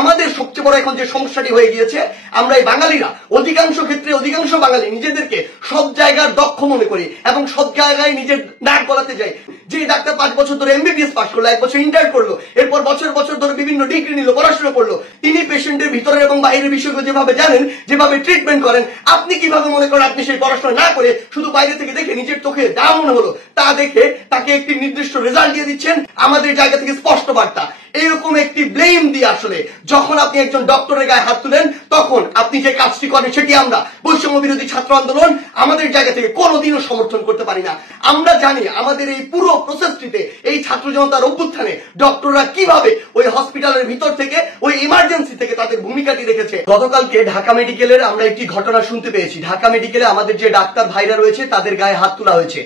আমাদের সবচেয়ে বড় এখন যে সমস্যাটি হয়ে গিয়েছে, আমরা এই বাঙালিরা অধিকাংশ ক্ষেত্রে অধিকাংশ বাঙালি নিজেদেরকে সব জায়গার দক্ষ মনে করি এবং সব জায়গায় নিজের নাক গলাতে যাই। যে ডাক্তার 5 বছর ধরে এমবিবিএস পাস করলো, 1 বছর ইন্টার্ন করলো, এরপর বছর বছর ধরে বিভিন্ন ডিগ্রি নিল, পড়াশোনা করলো, তিনি পেশেন্টের ভিতরের এবং বাইরের বিষয়গুলো যেভাবে জানেন, যেভাবে ট্রিটমেন্ট করেন, আপনি কিভাবে মনে করেন আপনি সেই পড়াশোনা না করে শুধু বাইরে থেকে দেখে নিজের চোখে যা মনে হলো তা দেখে তাকে একটি নির্দিষ্ট রেজাল্ট দিয়ে দিচ্ছেন? আমাদের জায়গা থেকে স্পষ্ট বার্তা, এইরকম একটি ব্লেম দিয়ে আসলে যখন আপনি একজন ডক্টরের গায়ে হাত তুলেন, তখন আপনি যে কাজটি করেন সেটি আমরা বৈষম্য বিরোধী ছাত্র আন্দোলন আমাদের জায়গা থেকে কোনোদিনও সমর্থন করতে পারি না। আমরা জানি আমাদের এই পুরো প্রসেসটিতে, এই ছাত্র জনতার অভ্যুত্থানে ডক্টররা কিভাবে ওই হসপিটালের ভিতর থেকে, ওই ইমার্জেন্সি থেকে তাদের ভূমিকাটি রেখেছে। গতকালকে ঢাকা মেডিকেলের আমরা একটি ঘটনা শুনতে পেয়েছি। ঢাকা মেডিকেলে আমাদের যে ডাক্তার ভাইরা রয়েছে তাদের গায়ে হাত তোলা হয়েছে।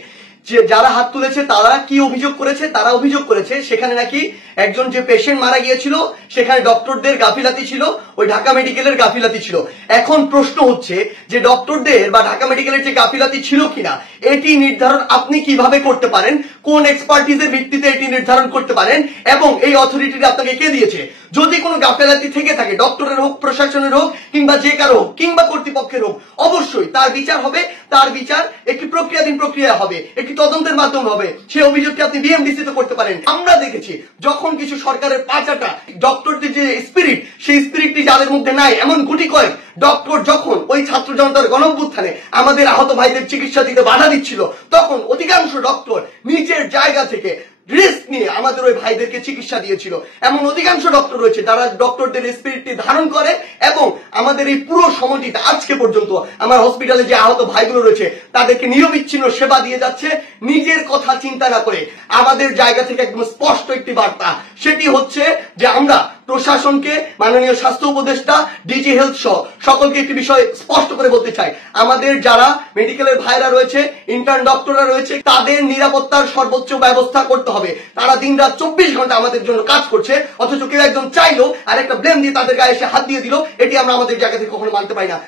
যে যারা হাত তুলেছে তারা কি অভিযোগ করেছে? তারা অভিযোগ করেছে সেখানে নাকি একজন যে পেশেন্ট মারা গিয়েছিল সেখানে ডক্টরদের গাফিলাতি ছিল, ওই ঢাকা মেডিকেলের গাফিলাতি ছিল। এখন প্রশ্ন হচ্ছে যে ডক্টরদের বা ঢাকা মেডিকেলের যে গাফিলাতি ছিল কিনা এটি নির্ধারণ আপনি কিভাবে করতে পারেন? কোন এক্সপার্টিজের ভিত্তিতে এটি নির্ধারণ করতে পারেন? এবং এই অথরিটিটা আপনাকে কে দিয়েছে? যদি কোনো গাফিলাতি থেকে থাকে, ডক্টরের হোক, প্রশাসনের হোক, কিংবা যে কারো হোক, কিংবা কর্তৃপক্ষের হোক, অবশ্যই তার বিচার হবে। তার বিচার একটি প্রক্রিয়াধীন প্রক্রিয়া হবে, একটি তদন্তের মাধ্যমে হবে। সেই অভিযোগটি আপনি বিএমডিসি তে করতে পারেন। আমরা দেখেছি যখন কিছু সরকারের পাঁচাটা ডক্টরদের যে স্পিরিট, সেই স্পিরিটটি যাদের মধ্যে নাই, এমন গুটি কয়েক ডক্টর যখন ওই ছাত্র জনতার গণঅভ্যুত্থানে আমাদের আহত ভাইদের চিকিৎসা দিতে বাধা দিচ্ছিল, তখন অধিকাংশ ডক্টর নিজের জায়গা থেকে রিস্ক নিয়ে আমাদের ওই ভাইদেরকে চিকিৎসা দিয়েছিল। এমন অধিকাংশ ডক্টর রয়েছে যারা ডক্টরদের স্পিরিটটি ধারণ করে এবং আমাদের এই পুরো সময়টিতে আজকে পর্যন্ত আমার হসপিটালে যে আহত ভাইগুলো রয়েছে তাদেরকে নিরবিচ্ছিন্ন সেবা দিয়ে যাচ্ছে, নিজের কথা চিন্তা না করে। আমাদের জায়গা থেকে একদম স্পষ্ট একটি বার্তা, সেটি হচ্ছে যে আমরা প্রশাসনকে, মাননীয় স্বাস্থ্য উপদেষ্টা, ডিজি হেলথ সহ সকলকে একটি বিষয় স্পষ্ট করে বলতে চাই, আমাদের যারা মেডিকেলের ভাইরা রয়েছে, ইন্টার্ন ডক্টররা রয়েছে, তাদের নিরাপত্তার সর্বোচ্চ ব্যবস্থা করতে হবে। তারা দিনরাত 24 ঘন্টা আমাদের জন্য কাজ করছে, অথচ কেউ একজন চাইলো আর একটা ব্লেম দিয়ে তাদের গায়ে এসে হাত দিয়ে দিল, এটি আমরা আমাদের জায়গা থেকে কখনো মানতে পারি না।